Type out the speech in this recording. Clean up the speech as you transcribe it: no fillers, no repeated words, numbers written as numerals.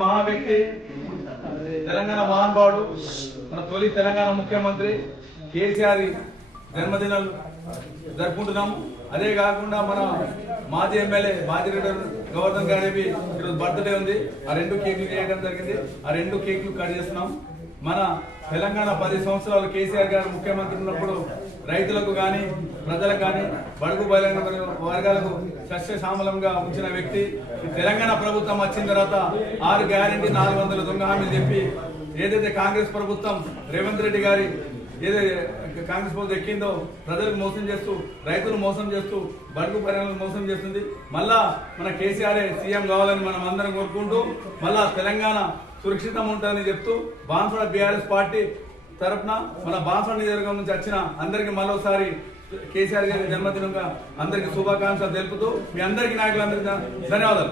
మహా వ్యక్తి తెలంగాణ మహానుభావుడు మన తొలి తెలంగాణ ముఖ్యమంత్రి కేసీఆర్ జన్మదినాలు జరుపుకుంటున్నాము. అదే కాకుండా మన మాజీ ఎమ్మెల్యే మాజిరెడ్డి గవర్నర్ గారి ఈరోజు బర్త్డే ఉంది. ఆ 2 కేకులు చేయడం జరిగింది. ఆ 2 కేకులు కట్ చేస్తున్నాం. మన తెలంగాణ 10 సంవత్సరాలు కేసీఆర్ గారు ముఖ్యమంత్రి ఉన్నప్పుడు రైతులకు కానీ ప్రజలకు కానీ బడుగు బలైన వర్గాలకు సస్యశ్యామలంగా ఉంచిన వ్యక్తి. తెలంగాణ ప్రభుత్వం వచ్చిన తర్వాత 6 గ్యారెంటీ 400 దొంగ హామీలు చెప్పి ఏదైతే కాంగ్రెస్ ప్రభుత్వం రేవంత్ రెడ్డి గారి ఏదైతే కాంగ్రెస్ ప్రభుత్వం ఎక్కిందో ప్రజలకు మోసం చేస్తూ రైతులు మోసం చేస్తూ బడుగు బలైనలకు మోసం చేస్తుంది. మళ్ళా మన కేసీఆర్ సీఎం కావాలని మనం అందరం కోరుకుంటూ మళ్ళా తెలంగాణ సురక్షితం ఉంటుందని చెప్తూ బాన్సువాడ బీఆర్ఎస్ పార్టీ తరఫున మన బాన్సువాడ నియోజకవర్గం నుంచి వచ్చిన అందరికీ మరోసారి కేసీఆర్ గారి జన్మదినంగా అందరికీ శుభాకాంక్షలు తెలుపుతూ మీ అందరికీ నాయకులందరికీ ధన్యవాదాలు.